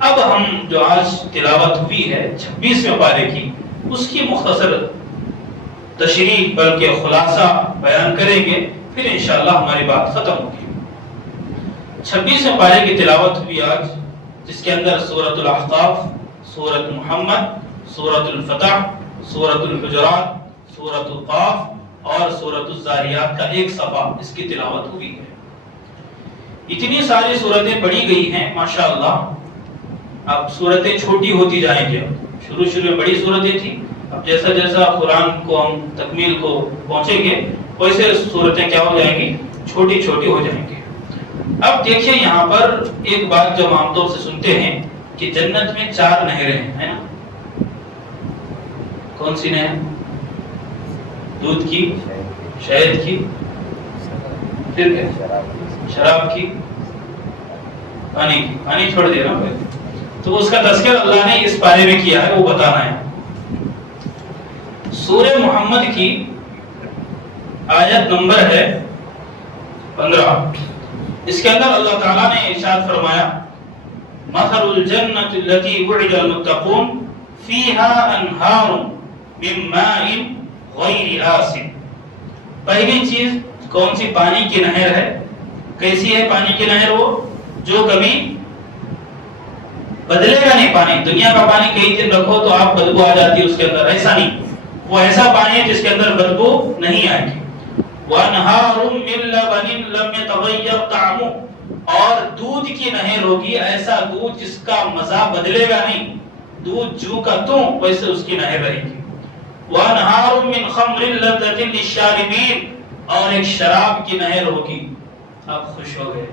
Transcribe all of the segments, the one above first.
اب ہم جو آج تلاوت ہوئی ہے 26ویں پارے کی، اس کی مختصر تشریح بلکہ خلاصہ بیان کریں گے، پھر انشاءاللہ ہماری بات ختم ہوگی۔ 26ویں پارے کی تلاوت ہوئی آج، جس کے اندر سورۃ الاحقاف، سورۃ محمد، سورۃ الفتح، سورۃ الحجرات، سورۃ القاف اور سورۃ الزاریات کا ایک صفحہ اس کی تلاوت ہوئی ہے۔ اتنی ساری سورتیں پڑھی گئی ہیں ماشاءاللہ۔ اب سورتیں چھوٹی ہوتی جائیں گی، شروع میں بڑی سورتیں تھیں، اب جیسا جیسا قرآن کو ہم تکمیل کو پہنچیں گے ویسے سورتیں کیا ہو جائیں گی، چھوٹی چھوٹی ہو جائیں گی۔ اب دیکھیں یہاں پر ایک بات جو ہم عام طور سے سنتے ہیں کہ جنت میں 4 نہریں ہیں نا؟ کون سی نہر؟ دودھ کی، شہد کی، پھر کیا؟ شراب کی، پانی کی۔ پانی چھوڑ دیا نا، تو اس کا تذکر اللہ نے اس پارے میں کیا ہے، وہ بتانا ہے۔ سورہ محمد کی آیت نمبر ہے 15، اس کے اندر اللہ تعالیٰ نے ارشاد فرمایا مثل الجنۃ التي وعد المتقون فيها انہار من ماء غیر آسن۔ پہلی چیز کون سی؟ پانی کی نہر ہے۔ کیسی ہے پانی کی نہر؟ وہ جو کبھی بدلے گا نہیں پانی۔ دنیا کا پانی کئی دن رکھو تو آپ بدبو آ جاتی ہے اس کے اندر، ایسا نہیں، وہ ایسا پانی ہے جس کے اندر بدبو نہیں آئے گی۔ وَأَنْهَارٌ مِّن لَبَنٍ لَمْ يَتَغَيَّرْ طَعْمُهُ، اور دودھ کی نہر ہوگی، ایسا دودھ جس کا مزہ بدلے گا نہیں، دودھ جو کا توں ویسے اس کی نہر رہے گی۔ وَأَنْهَارٌ مِّن خَمْرٍ لَذَّةٍ لِلشَّارِبِينَ، اور ایک شراب کی نہر ہوگی۔ آپ خوش ہو گئے،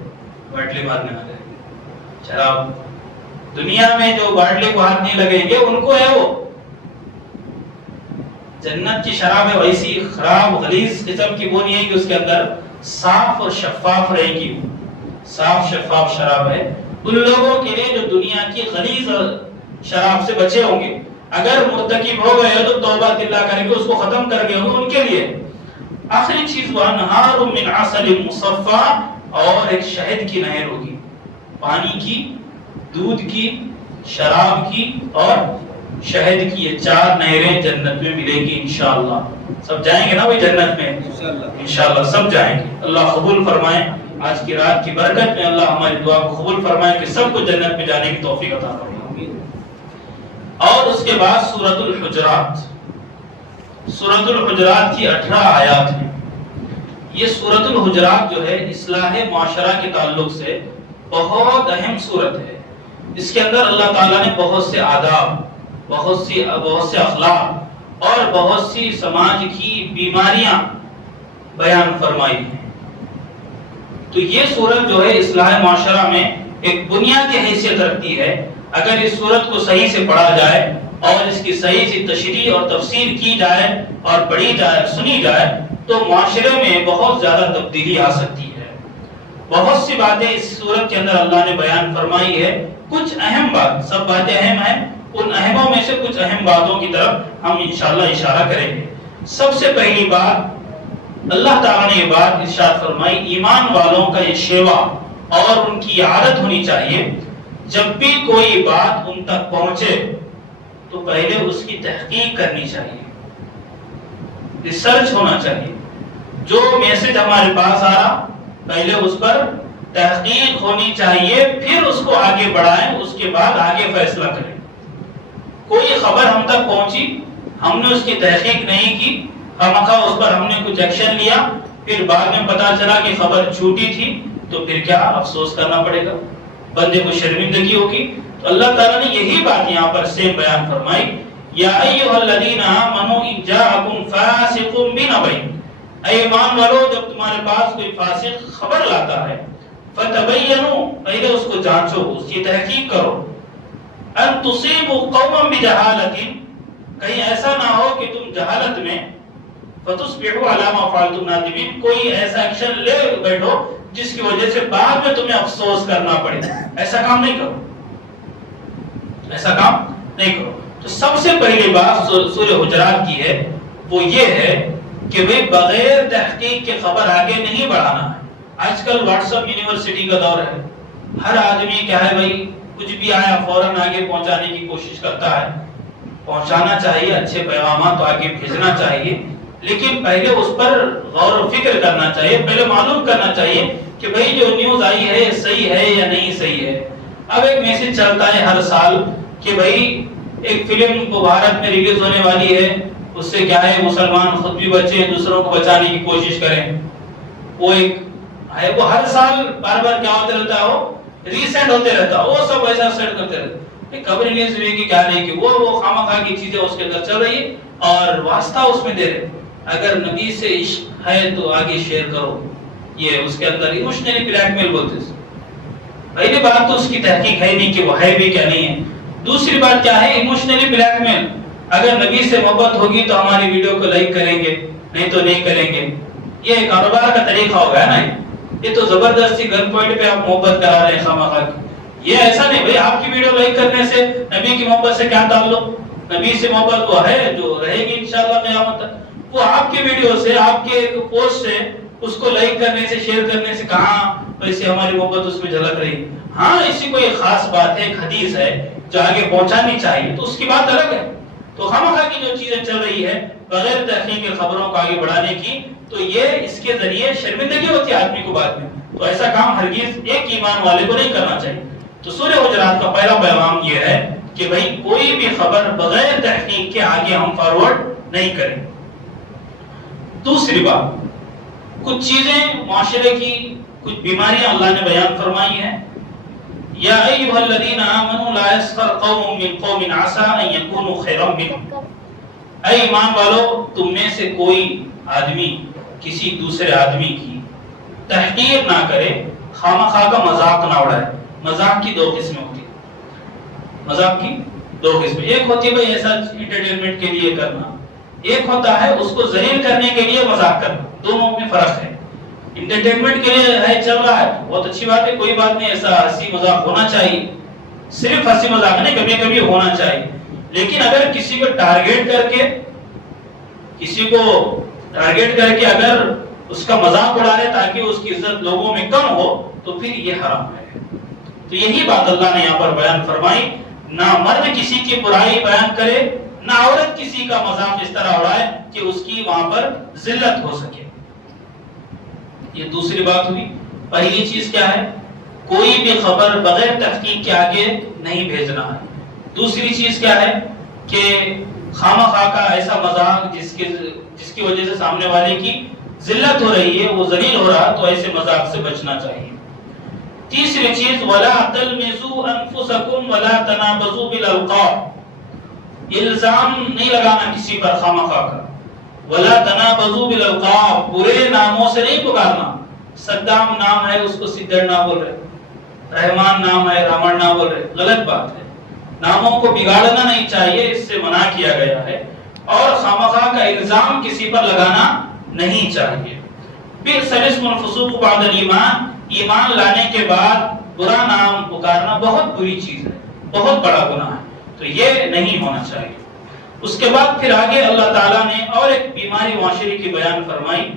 باٹلی مارنے آ گئے۔ شراب دنیا میں جو باٹلی کو ہاتھ نہیں لگیں گے ان کو ہے، وہ جنت کی شراب ہے ویسی خراب غلیظ قسم کی وہ نہیں ہے کہ اس کے اندر صاف اور شفاف رہے گی، صاف شفاف شراب ہے ان لوگوں کے لیے جو دنیا کی غلیظ شراب سے بچے ہوں گے۔ اگر مرتکب ہو گئے تو توبہ اللہ کریں گے، اس کو ختم کر گئے ہوں گے، ان کے لیے۔ آخری چیز وَأَنْهَارٌ مِّنْ عَسَلٍ مُصَفًّى، اور ایک شہد کی نہر ہوگی، پانی کی، دودھ کی، شراب کی اور شہد کی، یہ 4 نہریں جنت میں ملے گی انشاءاللہ۔ سب جائیں گے نا بھائی جنت میں؟ انشاءاللہ سب جائیں گے۔ اللہ قبول فرمائے، آج کی رات کی برکت میں اللہ ہماری دعا کو قبول فرمائے کہ سب کو جنت میں جانے کی توفیق عطا فرمائے۔ اور اس کے بعد سورۃ الحجرات، سورۃ الحجرات کی 18 آیات ہیں۔ یہ سورۃ الحجرات جو ہے اصلاح معاشرہ کے تعلق سے بہت اہم سورت ہے۔ اس کے اندر اللہ تعالیٰ نے بہت سے آداب، بہت سے اخلاق اور بہت سی سماج کی بیماریاں بیان فرمائی ہیں۔ تو یہ سورت جو ہے اصلاح معاشرہ میں ایک بنیادی حیثیت رکھتی ہے۔ اگر اس سورت کو صحیح سے پڑھا جائے اور اس کی صحیح سی تشریح اور تفسیر کی جائے اور پڑھی جائے، سنی جائے، تو معاشرے میں بہت زیادہ تبدیلی آ سکتی ہے۔ بہت سی باتیں اس سورت کے اندر اللہ نے بیان فرمائی ہے۔ کچھ اہم بات، سب باتیں اہم ہیں، ان اہموں میں سے کچھ اہم باتوں کی طرف ہم انشاءاللہ اشارہ کریں گے۔ سب سے پہلی بات، اللہ تعالیٰ نے یہ بات ارشاد فرمائی، ایمان والوں کا یہ شیوا اور ان کی عادت ہونی چاہیے، جب بھی کوئی بات ان تک پہنچے تو پہلے اس کی تحقیق کرنی چاہیے، ریسرچ ہونا چاہیے۔ جو میسج ہمارے پاس آ رہا پہلے اس پر تحقیق ہونی چاہیے، پھر اس کو آگے بڑھائیں، اس کے بعد آگے فیصلہ کریں۔ کوئی خبر ہم تک پہنچی، ہم نے اس کی تحقیق نہیں کی، خواہ اس پر ہم نے کچھ ایکشن لیا، پھر بعد میں پتا چلا کہ خبر جھوٹی تھی، تو پھر کیا افسوس کرنا پڑے گا، بندے کو شرمندگی ہوگی۔ تو اللہ تعالیٰ نے یہی بات یہاں پر سیم بیان فرمائی، یا ایھا الذین آمنوا ان جاءکم فاسق بنبأ، اے ایمان والو جب تمہارے پاس کوئی فاسق خبر لاتا ہے، فتبینوا، پہلے اس کو جانچو، اس کی تحقیق کرو، ان تصیبوا قوما بجہالۃ، کہیں ایسا نہ ہو کہ تم جہالت میں، فتصبحوا علی ما فعلتم نادمین، کوئی ایسا ایکشن لے بیٹھو جس کی وجہ سے بعد میں تمہیں افسوس کرنا پڑے۔ ایسا کام نہیں کرو، ایسا کام نہیں کرو۔ تو سب سے پہلی بات سورہ حجرات کی ہے وہ یہ ہے کہ بھئی بغیر تحقیق کے خبر آگے نہیں بڑھانا ہے۔ آج کل واٹس ایپ یونیورسٹی کا دور ہے، ہر آدمی کیا ہے بھائی کچھ بھی آیا فوراً آگے پہنچانے کی کوشش کرتا ہے. پہنچانا چاہیے، اچھے پیغامات آگے بھیجنا چاہیے، لیکن پہلے اس پر غور و فکر کرنا چاہیے، پہلے معلوم کرنا چاہیے کہ بھئی جو نیوز آئی ہے صحیح ہے یا نہیں صحیح ہے. اب ایک میسج چلتا ہے ہر سال کہ بھئی ایک فلم بھارت میں ریلیز ہونے والی ہے، اس سے کیا ہے مسلمان خود بھی بچیں، دوسروں کو بچانے کی کوشش کریں. وہ ایک ہے، وہ ہر سال بار بار کیا ہوتے رہتا ہے، وہ ریسینڈ ہوتے رہتا ہے، وہ سب ایسا سیٹ کرتے رہتے ہیں. کب ریلیز ہوئے گی کیا نہیں کی، وہ خامخواہ کی چیزیں اس کے اندر چل رہی ہے اور واسطہ اس میں دے رہے. اگر نبی سے عشق ہے تو آگے شیئر کرو. یہ اس کے اندر ایموشنلی بلیک میل بولتے ہیں. پہلی بات تو اس کی تحقیق ہے نہیں کہ وہ ہے بھی کیا نہیں ہے. دوسری بات کیا ہے، ایموشنلی بلیک میل. اگر نبی سے محبت ہوگی تو ہماری ویڈیو کو لائک کریں گے، نہیں تو نہیں کریں گے. یہ کاروبار کا طریقہ ہوگا نا. یہ تو زبردستی گن پوائنٹ پہ آپ محبت کرا رہے ہیں خامخواہ. یہ ایسا نہیں بھائی آپ کی ویڈیو لائک کرنے سے نبی کی محبت سے کیا تعلق. نبی سے محبت وہ ہے جو رہے گی انشاءاللہ قیامت تک. وہ آپ کی ویڈیو سے، آپ کے ایک پوسٹ سے، اس کو لائک کرنے سے، شیئر کرنے سے کہاں ویسے ہماری محبت اس میں جھلک رہی. ہاں اسی کو ایک خاص بات ہے، ایک حدیث ہے جو آگے پہنچانی چاہیے تو اس کی بات الگ ہے. تو خامخواہ کی جو چیزیں چل رہی ہے بغیر تحقیق خبروں کو آگے بڑھانے کی، تو یہ اس کے ذریعے شرمندگی ہوتی ہے آدمی کو بعد میں. تو ایسا کام ہرگز ایک ایمان والے کو نہیں کرنا چاہیے. تو سورہ حجرات کا پہلا پیغام یہ ہے کہ بھئی کوئی بھی خبر بغیر تحقیق کے آگے ہم فارورڈ نہیں کریں. دوسری بات، کچھ چیزیں معاشرے کی، کچھ بیماریاں اللہ نے بیان فرمائی ہیں. یا ایھا الذین آمنوا لا یسخر قوم من قوم عسى ان یکونوا خیرا منهم. اے ایمان والو، تم میں سے کوئی آدمی کسی دوسرے آدمی کی تحقیر نہ کرے، خامخواہ کا مذاق نہ اڑائے. مذاق کی دو قسمیں ہوتی ہیں. مذاق کی دو قسمیں، ایک ہوتی ہے بھئی ایسا انٹرٹینمنٹ کے لیے کرنا، ایک ہوتا ہے اس کو ذلیل کرنے کے لیے مذاق کرنا. دونوں میں فرق ہے. انٹرٹینمنٹ کے لیے ہے چل رہا ہے بہت اچھی بات ہے، کوئی بات نہیں، ایسا ہنسی مذاق ہونا چاہیے. صرف ہنسی مذاق نہیں، کبھی کبھی ہونا چاہیے. لیکن اگر کسی کو ٹارگیٹ کر کے، کسی کو ٹارگیٹ کر کے اگر اس کا مذاق اڑا رہے تاکہ اس کی عزت لوگوں میں کم ہو، تو پھر یہ حرام ہے. تو یہی بات اللہ نے یہاں پر بیان فرمائی. نہ مرد کسی کی برائی بیان کرے، نہ عورت کسی کا مذاق اس طرح اڑائے کہ اس کی وہاں پر ذلت ہو سکے. یہ دوسری بات ہوئی. پہلی چیز کیا ہے، کوئی بھی خبر بغیر تحقیق کے آگے نہیں بھیجنا ہے. دوسری چیز کیا ہے کہ خامخواہ کا ایسا مذاق جس کی وجہ سے سامنے والے کی ذلت ہو رہی ہے، وہ ذلیل ہو رہا، تو ایسے مذاق سے بچنا چاہیے. تیسری چیز، ولا تلمزوا انفسکم ولا تنابزوا بالالقاب. الزام نہیں لگانا کسی پر خامخواہ کا. ولا تنابزوا بالالقاب، برے ناموں سے نہیں پکارنا. صدام نام ہے، اس کو سدڑ نہ بول رہے. رحمان نام ہے، رامن نہ بول رہے. غلط بات ہے. ناموں کو بگاڑنا نہیں چاہیے، اس سے منع کیا گیا ہے. اور خامخواہ کا الزام کسی پر لگانا نہیں چاہیے. بئس الاسم الفسوق بعد الایمان، ایمان لانے کے بعد برا نام پکارنا بہت بری چیز ہے، بہت بڑا گناہ ہے. تو یہ نہیں ہونا چاہیے. اس کے بعد پھر آگے اللہ تعالیٰ نے اور ایک بیماری معاشرے کی بیان فرمائی.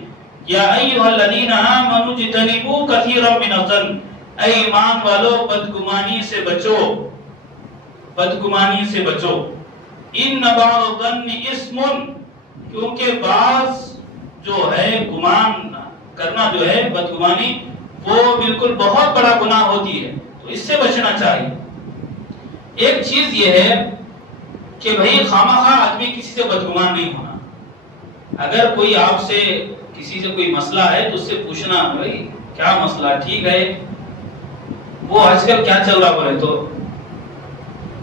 یا ایھا الذین آمنوا اجتنبوا کثیرا من الظن. اے ایمان والو، بدگمانی سے بچو، بدگمانی سے بچو. ان بعض الظن اسم، کیونکہ بعض جو ہے گمان کرنا جو ہے بدگمانی، وہ بالکل بہت بڑا گناہ ہوتی ہے. تو اس سے بچنا چاہیے. ایک چیز یہ ہے کہ بھئی خامخواہ آدمی کسی سے بدگمان نہیں ہونا. اگر کوئی آپ سے کسی سے کوئی مسئلہ ہے تو اس سے پوچھنا، بھئی کیا مسئلہ، ٹھیک ہے. وہ آج کل کیا چل رہا بولے تو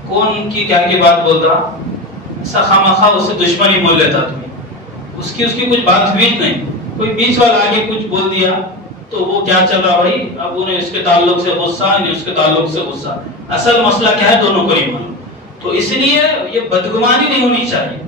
کون کی کیا کی بات بولتا، ایسا خامخواہ اس سے دشمنی بول لیتا تمہیں. اس کی کچھ بات ہوئی نہیں، کوئی بیچ والا آگے کچھ بول دیا تو وہ کیا چل رہا بھائی، اب انہیں اس کے تعلق سے غصہ، نہیں اس کے تعلق سے غصہ. اصل مسئلہ کیا ہے دونوں کو نہیں معلوم. تو اس لیے یہ بدگمانی نہیں ہونی چاہیے.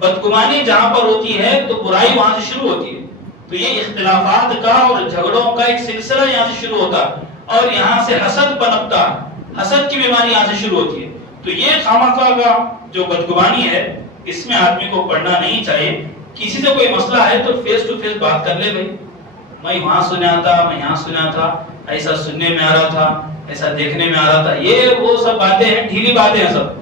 بدگمانی جہاں پر ہوتی ہے تو برائی وہاں سے شروع ہوتی ہے. تو یہ اختلافات کا اور جھگڑوں کا ایک سلسلہ یہاں سے شروع ہوتا ہے اور یہاں سے حسد پنپتا ہے. حسد کی بیماری یہاں سے شروع ہوتی ہے. تو یہ خامخواہ کا جو بدگمانی ہے، اس میں آدمی کو پڑھنا نہیں چاہیے. کسی سے کوئی مسئلہ ہے تو فیس ٹو فیس بات کر لے. بھائی میں وہاں سنا تھا، میں یہاں سنا تھا، ایسا سننے میں آ رہا تھا، ایسا دیکھنے میں آ رہا تھا. یہ وہ سب باتیں ہیں، ڈھیلی باتیں ہیں سب.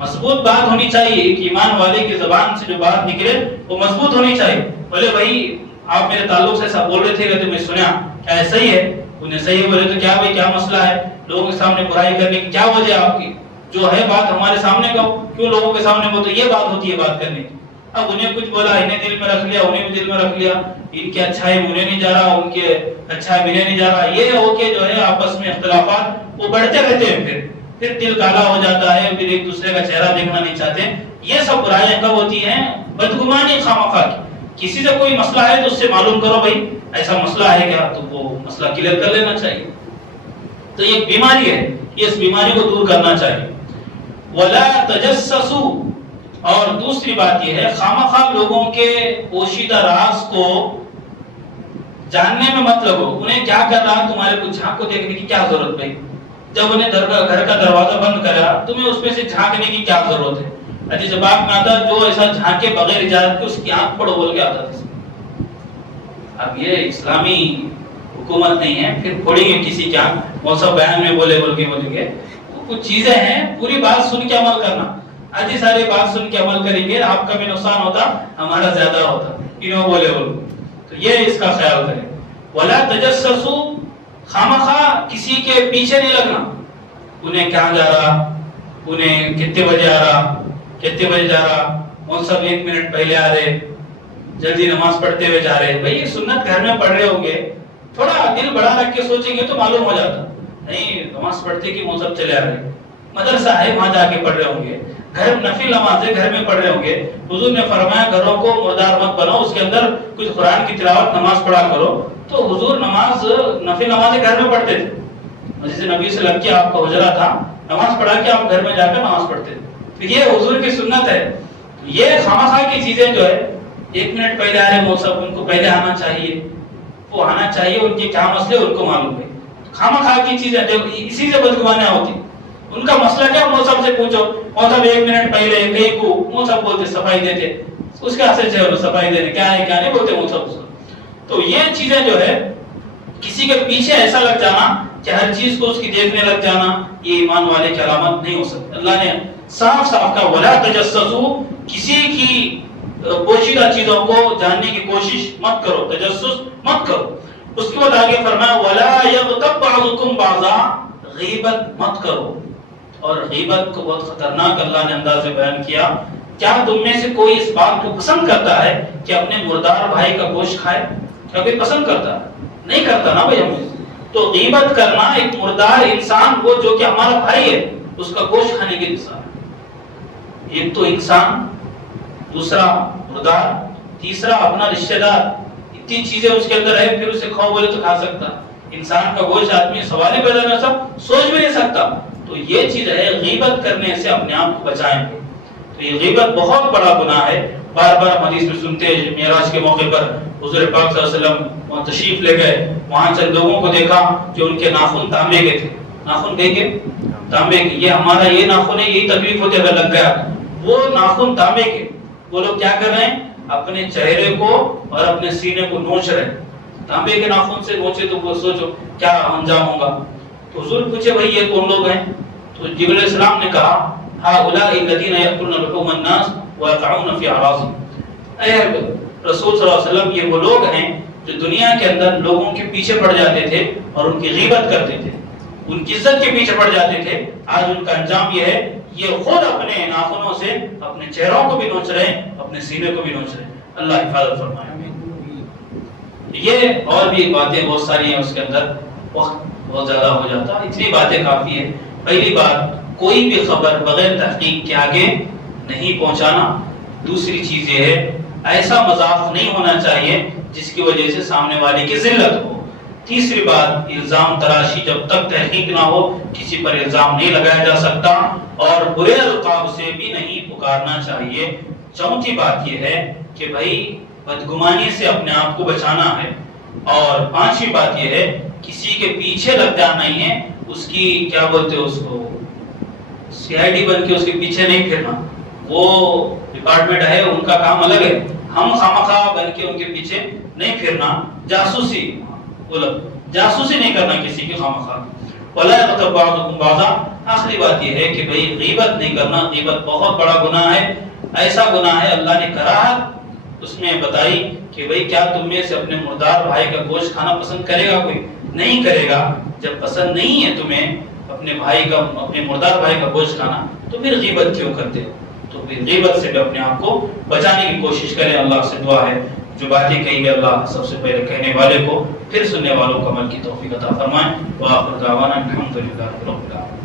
مضبوط بات ہونی چاہیے کہ ایمان والے کی زبان سے جو بات نکلے وہ مضبوط ہونی چاہیے. بولے بھائی آپ میرے تعلق سے ایسا بول رہے تھے کہ میں سنا، کیا ایسا ہی ہے؟ انہیں صحیح بولے تو کیا بھائی کیا مسئلہ ہے؟ لوگوں کے سامنے برائی کرنے کی کیا وجہ ہے آپ کی؟ جو ہے بات ہمارے سامنے کہو، کیوں لوگوں کے سامنے بولتے؟ یہ بات ہوتی ہے بات کرنے کی. اب انہیں کچھ بولا، انہیں دل میں رکھ لیا، انہیں بھی دل میں رکھ لیا. ان کے اچھائی انہیں نہیں جا رہا، ان کے اچھائی انہیں نہیں جا رہا. یہ ہو کے جو ہے آپس میں اختلافات وہ بڑھتے رہتے ہیں. پھر دل کالا ہو جاتا ہے، پھر ایک دوسرے کا چہرہ دیکھنا نہیں چاہتے. یہ سب برائیاں کب ہوتی ہیں؟ بدگمانی خواہ کی. کسی سے کوئی مسئلہ ہے تو اس سے معلوم کرو بھائی ایسا مسئلہ ہے کیا، تو وہ مسئلہ کلیئر کر لینا چاہیے. تو یہ بیماری ہے، اس بیماری کو دور کرنا چاہیے. ولا تجسسوا، اور دوسری بات یہ ہے خامخواہ لوگوں کے پوشیدہ راز کو جاننے میں مت لگو. انہیں کیا کر رہا تمہارے کچھ جھانک کو دیکھنے کی کیا ضرورت بھائی؟ جب انہیں گھر کا دروازہ بند کرا تمہیں اس میں سے جھانکنے کی کیا ضرورت ہے؟ حدیث پاک میں آتا جو ایسا جھانکے بغیر اجازت کے اس کی آنکھ پڑو بول کے آتا تھا. اب یہ اسلامی حکومت نہیں ہے. پھر پھوڑیں گے کسی کی آنکھ، وہ سب بیان میں بولیں گے. کچھ چیزیں ہیں، پوری بات سن کے عمل کرنا. آدھی ساری بات سن کے عمل کریں گے، آپ کا بھی نقصان ہوتا، ہمارا زیادہ ہوتا. انہوں بولے تو یہ اس کا خیال کریں. ولا تجسسوا، خامخواہ کسی کے پیچھے نہیں لگنا. انہیں کہاں جا رہا، انہیں کتنے بجے آ رہا، کتنے بجے جا رہا، وہ سب 1 منٹ پہلے آ رہے، جلدی نماز پڑھتے ہوئے جا رہے. بھائی سنت گھر میں پڑھ رہے ہوں گے، تھوڑا دل بڑا رکھ کے سوچیں گے تو معلوم ہو جاتا. نہیں نماز پڑھتے کہ وہ سب چلے آ رہے. مدرسہ ہے وہاں جا کے پڑھ رہے ہوں گے، گھر نفل نماز ہے گھر میں پڑھ رہے ہوں گے. حضور نے فرمایا گھروں کو مردار مت بناؤ، اس کے اندر کچھ قرآن کی تلاوت نماز پڑھا کرو. تو حضور نماز نفل نماز گھر میں پڑھتے تھے. مسجد نبی سے لگ کے آپ کا حجرہ تھا، نماز پڑھا کے آپ گھر میں جا کر نماز پڑھتے تھے. تو یہ حضور کی سنت ہے. یہ خامخواہ کی چیزیں جو ہے 1 منٹ پہلے آ رہے وہ سب، ان کو پہلے آنا چاہیے، وہ آنا چاہیے. ان کے کیا مسئلے ان کو معلوم ہے. خامخواہ کی چیزیں اسی سے بدگمانیاں ہوتی. ان کا مسئلہ کیا موسم سے پوچھو، موسم 1 منٹ پہلے کہیں کو موسم بولتے صفائی دیتے، اس کے حاصل سے صفائی دینے کیا ہے کیا نہیں بولتے موسم. تو یہ چیزیں جو ہے کسی کے پیچھے ایسا لگ جانا کہ ہر چیز کو اس کی دیکھنے لگ جانا، یہ ایمان والے کی علامت نہیں ہو سکتی. اللہ نے صاف صاف کہا ولا تجسسوا، کسی کی پوشیدہ چیزوں کو جاننے کی کوشش مت کرو، تجسس مت کرو. اس کے بعد آگے فرمایا ولا یغتب بعضکم بعضا، غیبت مت کرو. اور غیبت کو بہت خطرناک اللہ نے انداز سے بیان کیا. کیا تم میں سے کوئی اس بات کو پسند کرتا ہے کہ اپنے مردار بھائی کا گوشت کھائے؟ کیا کوئی پسند کرتا ہے؟ نہیں کرتا نا بھائی. ہم تو غیبت کرنا ایک مردار انسان وہ جو کہ ہمارا بھائی ہے اس کا گوشت کھانے کی مثال. ایک تو انسان، دوسرا مردار، تیسرا اپنا رشتہ دار. اتنی چیزیں اس کے اندر ہے، پھر اسے کھاؤ بولے تو کھا سکتا. انسان کا گوشت آدمی سوال ہی پیدا کر سکتا، سوچ بھی نہیں سکتا. تو یہ چیز ہے، غیبت کرنے سے اپنے آپ کو بچائیں گے. تو یہ غیبت بہت بڑا گناہ ہے. بار بار حدیث میں سنتے ہیں معراج کے موقع پر حضور پاک صلی اللہ علیہ وسلم وہاں تشریف لے گئے. وہاں چند لوگوں کو دیکھا جو ان کے ناخن تانبے کے تھے. ناخن دیکھے تانبے کے، یہ ہمارا یہ ناخن ہے، یہی تکلیف ہوتی اگر لگ گیا. وہ ناخن تانبے کے، وہ لوگ کیا کر رہے ہیں؟ اپنے چہرے کو اور اپنے سینے کو نوچ رہے ہیں. تانبے کے ناخن سے نوچے تو وہ سوچو کیا انجام ہوگا. تو حضور پوچھے بھائی یہ کون لوگ ہیں؟ تو جبرائیل علیہ السلام نے کہا هؤلاء الذين يأكلون لحوم الناس ويقعون في اعراضهم. اے رسول صلی اللہ علیہ وسلم، یہ وہ لوگ ہیں جو دنیا کے اندر لوگوں کے پیچھے پڑ جاتے تھے اور ان کی غیبت کرتے تھے، ان کی عزت کے پیچھے پڑ جاتے تھے. آج ان کا انجام یہ ہے، یہ خود اپنے ناخنوں سے اپنے چہروں کو بھی نوچ رہے ہیں، اپنے سینے کو بھی نوچ رہے ہیں. اللہ حفاظت فرمائے. یہ اور بھی باتیں بہت ساری ہیں، اس کے اندر وقت بہت زیادہ ہو جاتا. اتنی باتیں کافی ہے. پہلی بات، کوئی بھی خبر بغیر تحقیق کے آگے نہیں پہنچانا. دوسری چیز یہ ہے، ایسا مذاق نہیں ہونا چاہیے جس کی وجہ سے سامنے والے کی ذلت ہو. تیسری بات، الزام تراشی، جب تک تحقیق نہ ہو کسی پر الزام نہیں لگایا جا سکتا، اور برے القاب سے بھی نہیں پکارنا چاہیے. چوتھی بات یہ ہے کہ بھائی بدگمانی سے اپنے آپ کو بچانا ہے. اور پانچویں بات یہ ہے، کسی کے پیچھے لگ جانا نہیں ہے، اس کی کیا بولتے ہیں اس کو، سی آئی ڈی بن کے اس کے پیچھے نہیں پھرنا. وہ ڈپارٹمنٹ ہے، ان کا کام الگ ہے. ہم خامخواہ بن کے ان کے پیچھے نہیں پھرنا. جاسوسی، جاسوسی نہیں کرنا کسی کی خامخواہ. ولا یغتب بعضکم بعضا. آخری بات یہ ہے کہ بھئی غیبت نہیں کرنا. غیبت بہت بڑا گناہ ہے. ایسا گناہ ہے اللہ نے کراہت اس میں بتائی کہ بھئی کیا تم میں سے اپنے مردار بھائی کا گوشت کھانا پسند کرے گا؟ کوئی نہیں کرے گا. جب پسند نہیں ہے تمہیں اپنے بھائی کا اپنے مردار بھائی کا گوشت کھانا تو پھر غیبت کیوں کرتے ہو؟ تو پھر غیبت سے بھی اپنے آپ کو بچانے کی کوشش کریں. اللہ سے دعا ہے جو باتیں کہی ہے اللہ سب سے پہلے کہنے والے کو پھر سننے والوں کو عمل کی توفیق عطا فرمائیں. وآخر دعوانا الحمدللہ رب العالمین.